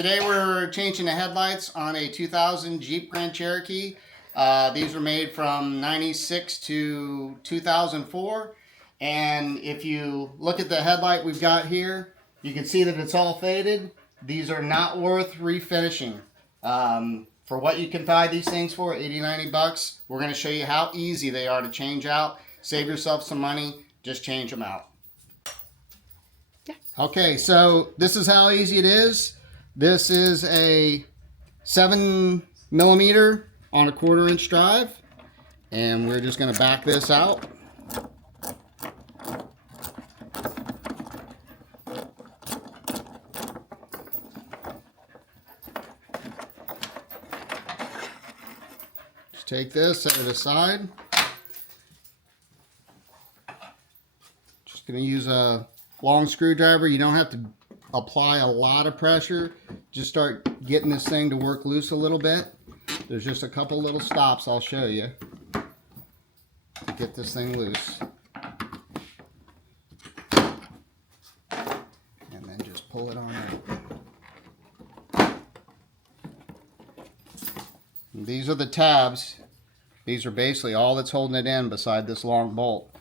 Today we're changing the headlights on a 2000 Jeep Grand Cherokee. These were made from 96 to 2004. And if you look at the headlight we've got here, you can see that it's all faded. These are not worth refinishing. For what you can buy these things for, 80, 90 bucks, we're going to show you how easy they are to change out. Save yourself some money, just change them out. Yeah. Okay, so this is how easy it is. This is a 7mm on a 1/4 inch drive, and we're just going to back this out. Just take this, set it aside. Just going to use a long screwdriver. You don't have to apply a lot of pressure. Just start getting this thing to work loose a little bit. There's just a couple little stops I'll show you to get this thing loose. And then just pull it on out. And these are the tabs. These are basically all that's holding it in beside this long bolt.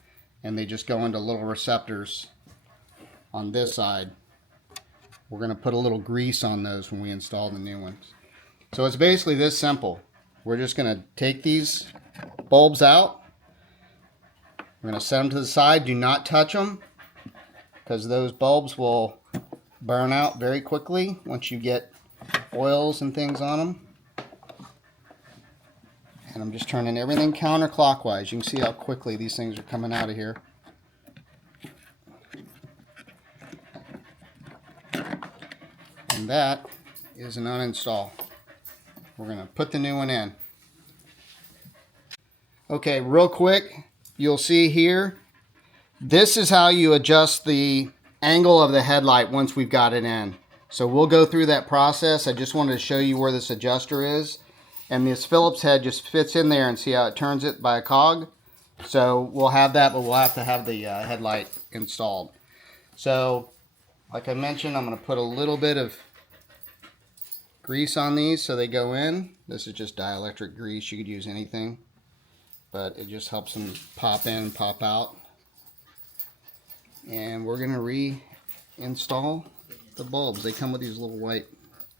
And they just go into little receptors on this side. We're going to put a little grease on those when we install the new ones. So it's basically this simple. We're just going to take these bulbs out. We're going to set them to the side. Do not touch them, because those bulbs will burn out very quickly once you get oils and things on them. And I'm just turning everything counterclockwise. You can see how quickly these things are coming out of here. And that is an uninstall. We're going to put the new one in. Okay, real quick, you'll see here, this is how you adjust the angle of the headlight once we've got it in. So we'll go through that process. I just wanted to show you where this adjuster is. And this Phillips head just fits in there, and see how it turns it by a cog. So we'll have that, but we'll have to have the headlight installed. So, like I mentioned, I'm going to put a little bit of grease on these so they go in. This is just dielectric grease. You could use anything, but it just helps them pop in and pop out. And we're going to reinstall the bulbs. They come with these little white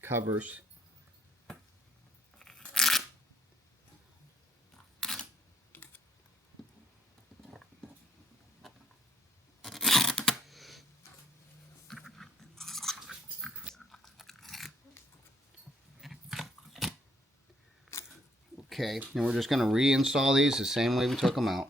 covers. Okay, and we're just going to reinstall these the same way we took them out.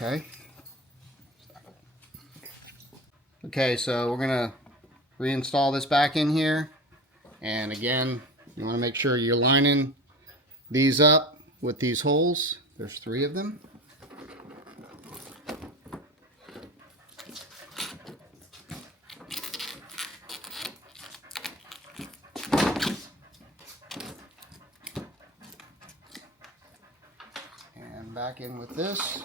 Okay. Okay, so we're going to reinstall this back in here. And again, you want to make sure you're lining these up with these holes. There's 3 of them. And back in with this.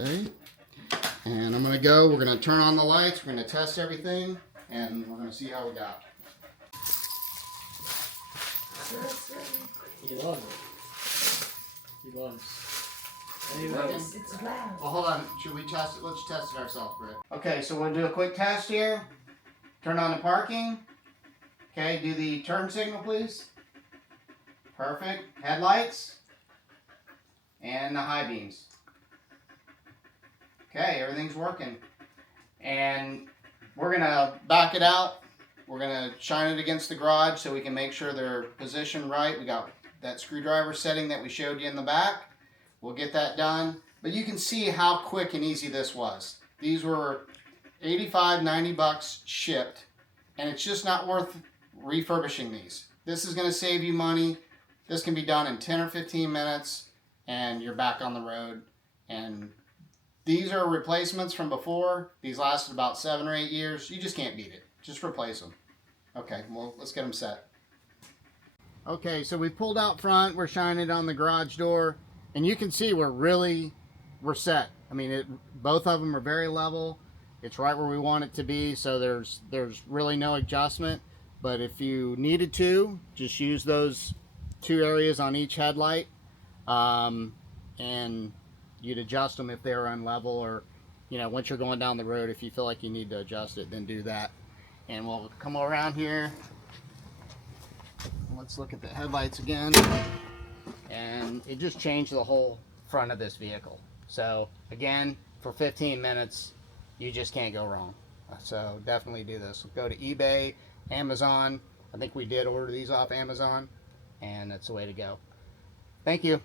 Okay, and we're going to turn on the lights, we're going to test everything, and we're going to see how we got. He loves it. He loves It's loud. Well, hold on. Should we test it? Let's test it ourselves, Britt. Okay, so we'll do a quick test here. Turn on the parking. Okay, do the turn signal, please. Perfect. Headlights. And the high beams. Okay, everything's working. And we're going to back it out. We're going to shine it against the garage so we can make sure they're positioned right. We got that screwdriver setting that we showed you in the back. We'll get that done. But you can see how quick and easy this was. These were $85, $90 shipped. And it's just not worth refurbishing these. This is going to save you money. This can be done in 10 or 15 minutes and you're back on the road. And these are replacements from before. These lasted about 7 or 8 years. You just can't beat it. Just replace them. Okay, well, let's get them set. Okay, so we pulled out front. We're shining it on the garage door. And you can see we're set. I mean, both of them are very level. It's right where we want it to be, so there's really no adjustment. But if you needed to, just use those 2 areas on each headlight. And you'd adjust them if they're unlevel, or once you're going down the road, if you feel like you need to adjust it, then do that. And we'll come around here. Let's look at the headlights again. And it just changed the whole front of this vehicle. So again, for 15 minutes, you just can't go wrong. So definitely do this. Go to eBay, Amazon. I think we did order these off Amazon, and that's the way to go. Thank you.